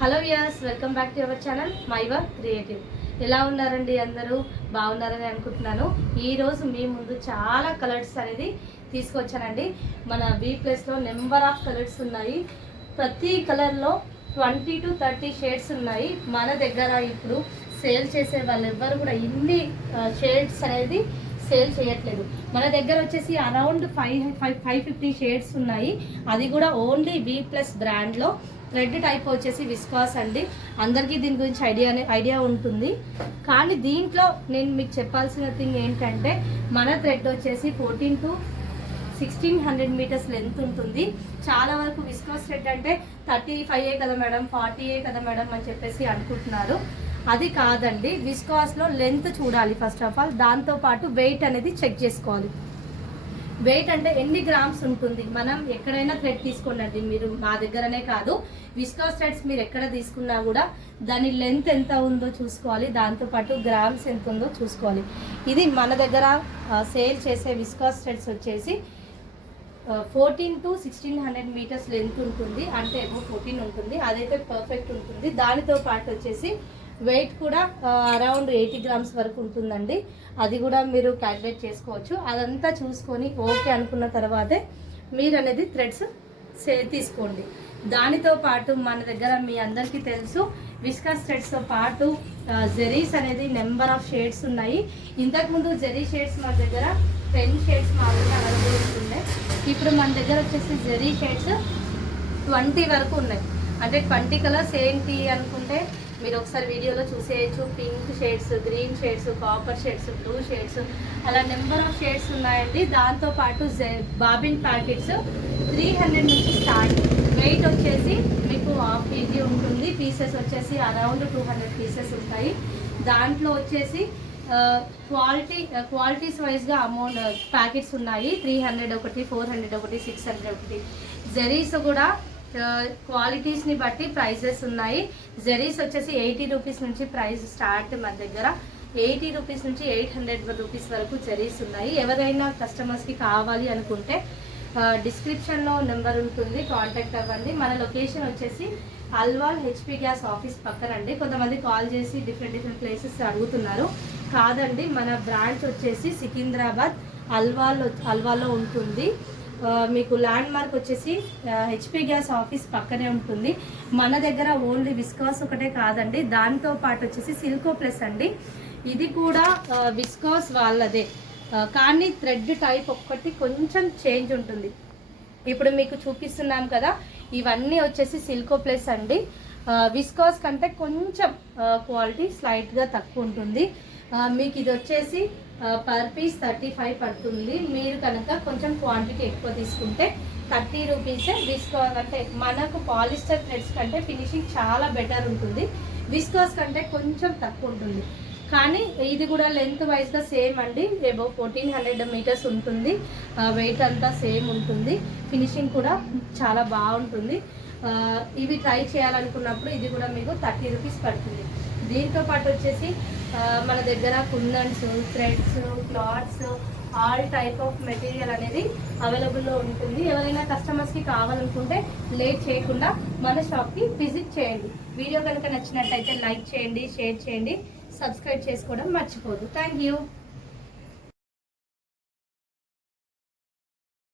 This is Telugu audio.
Hello viewers, welcome back to our channel మైవా క్రియేటివ్. ఎలా ఉన్నారండి? అందరూ బాగున్నారని అనుకుంటున్నాను. ఈరోజు మీ ముందు చాలా కలర్స్ అనేది తీసుకొచ్చానండి. మన V+లో నెంబర్ ఆఫ్ కలర్స్ ఉన్నాయి. ప్రతి కలర్లో 20 to 30 షేడ్స్ ఉన్నాయి. మన దగ్గర ఇప్పుడు సేల్ చేసే వాళ్ళు ఎవ్వరు కూడా ఇన్ని షేడ్స్ అనేది సేల్ చేయట్లేదు. మన దగ్గర వచ్చేసి అరౌండ్ 550 షేడ్స్ ఉన్నాయి. అది కూడా ఓన్లీ V+ బ్రాండ్లో. థ్రెడ్ టైప్ వచ్చేసి విస్కాస్ అండి. అందరికీ దీని గురించి ఐడియా ఉంటుంది. కానీ దీంట్లో నేను మీకు చెప్పాల్సిన థింగ్ ఏంటంటే, మన థ్రెడ్ వచ్చేసి 14 to 1600 మీటర్స్ లెంత్ ఉంటుంది. చాలా వరకు విస్కాస్ థ్రెడ్ అంటే 35 కదా మేడం, 40 కదా మేడం అని చెప్పేసి అనుకుంటున్నారు. అది కాదండి. విస్కాస్లో లెంత్ చూడాలి ఫస్ట్ ఆఫ్ ఆల్. దాంతోపాటు వెయిట్ అనేది చెక్ చేసుకోవాలి. వెయిట్ అంటే ఎన్ని గ్రామ్స్ ఉంటుంది. మనం ఎక్కడైనా థ్రెడ్ తీసుకోండి, మీరు మా దగ్గరనే కాదు, విస్కాస్ థ్రెడ్స్ మీరు ఎక్కడ తీసుకున్నా కూడా దాని లెంత్ ఎంత ఉందో చూసుకోవాలి. దాంతోపాటు గ్రామ్స్ ఎంత ఉందో చూసుకోవాలి. ఇది మన దగ్గర సేల్ చేసే విస్కాస్ థ్రెడ్స్ వచ్చేసి 14 to 1600 మీటర్స్ లెంత్ ఉంటుంది. అంటే ఏమో 14 ఉంటుంది, అదైతే పర్ఫెక్ట్ ఉంటుంది. దానితో పాటు వచ్చేసి వెయిట్ కూడా అరౌండ్ 80 గ్రామ్స్ వరకు ఉంటుందండి. అది కూడా మీరు క్యాల్కులేట్ చేసుకోవచ్చు. అదంతా చూసుకొని ఓకే అనుకున్న తర్వాతే మీరు అనేది థ్రెడ్స్ తీసుకోండి. దానితో పాటు మన దగ్గర మీ అందరికీ తెలుసు, విస్కాస్ థ్రెడ్స్తో పాటు జెరీస్ అనేది నెంబర్ ఆఫ్ షేడ్స్ ఉన్నాయి. ఇంతకుముందు జెరీ షేడ్స్ మన దగ్గర 10 షేడ్స్ మాత్రమే అవైలబుల్ ఉంటున్నాయి. ఇప్పుడు మన దగ్గర వచ్చేసి జెరీ షేడ్స్ 20 వరకు ఉన్నాయి. అంటే 20 కలర్స్ ఏంటి అనుకుంటే మీరు ఒకసారి వీడియోలో చూసేయచ్చు. Pink shades, green shades, copper shades, blue shades, అలా నెంబర్ ఆఫ్ షేడ్స్ ఉన్నాయండి. దాంతోపాటు బాబిన్ ప్యాకెట్స్ 300 నుంచి స్టార్ట్. వెయిట్ వచ్చేసి మీకు 1/2 kg ఉంటుంది. పీసెస్ వచ్చేసి అరౌండ్ 200 పీసెస్ ఉంటాయి. దాంట్లో వచ్చేసి క్వాలిటీస్ వైజ్గా అమౌంట్ ప్యాకెట్స్ ఉన్నాయి. 300 ఒకటి, 400 ఒకటి, 600 ఒకటి. జెరీస్ కూడా క్వాలిటీస్ని బట్టి ప్రైజెస్ ఉన్నాయి. జెరీస్ వచ్చేసి 80 రూపీస్ నుంచి ప్రైస్ స్టార్ట్. మన దగ్గర 80 రూపీస్ నుంచి 800 రూపీస్ వరకు జెరీస్ ఉన్నాయి. ఎవరైనా కస్టమర్స్కి కావాలి అనుకుంటే డిస్క్రిప్షన్లో నెంబర్ ఉంటుంది, కాంటాక్ట్ అవ్వండి. మన లొకేషన్ వచ్చేసి అల్వాల్ HP గ్యాస్ ఆఫీస్ పక్కనండి. కొంతమంది కాల్ చేసి డిఫరెంట్ ప్లేసెస్ అడుగుతున్నారు. కాదండి, మన బ్రాంచ్ వచ్చేసి సికింద్రాబాద్ అల్వాల్లో ఉంటుంది. మీకు ల్యాండ్ మార్క్ వచ్చేసి HP గ్యాస్ ఆఫీస్ పక్కనే ఉంటుంది. మన దగ్గర ఓన్లీ విస్కాస్ ఒకటే కాదండి, దాంతో పాటు వచ్చేసి సిల్కో ప్లస్ అండి. ఇది కూడా విస్కాస్ వాళ్ళదే, కానీ థ్రెడ్ టైప్ ఒక్కటి కొంచెం చేంజ్ ఉంటుంది. ఇప్పుడు మీకు చూపిస్తున్నాం కదా, ఇవన్నీ వచ్చేసి సిల్కో ప్లస్ అండి. విస్కాస్ కంటే కొంచెం క్వాలిటీ స్లైట్గా తక్కువ ఉంటుంది. మీకు ఇది వచ్చేసి పర్ పీస్ 35 పడుతుంది. మీరు కనుక కొంచెం క్వాంటిటీ ఎక్కువ తీసుకుంటే 30 రూపీసే. విస్కాస్ అంటే మనకు పాలిస్టర్ థ్రెడ్స్ కంటే ఫినిషింగ్ చాలా బెటర్ ఉంటుంది. విస్కాస్ కంటే కొంచెం తక్కువ ఉంటుంది. కానీ ఇది కూడా లెంత్ వైజ్గా సేమ్ అండి. అబౌవ్ 1400 మీటర్స్ ఉంటుంది. వెయిట్ అంతా సేమ్ ఉంటుంది. ఫినిషింగ్ కూడా చాలా బాగుంటుంది. ఇవి ట్రై చేయాలనుకున్నప్పుడు ఇది కూడా మీకు 30 రూపీస్ పడుతుంది. దీంతో పాటు వచ్చేసి మన దగ్గర kundans, threads, cloths, all type of material అనేది అవైలబుల్లో ఉంటుంది. ఎవరైనా కస్టమర్స్కి కావాలనుకుంటే లేట్ చేయకుండా మన షాప్కి విజిట్ చేయండి. వీడియో కనుక నచ్చినట్టయితే లైక్ చేయండి, షేర్ చేయండి, సబ్స్క్రైబ్ చేసుకోవడం మర్చిపోదు. Thank you.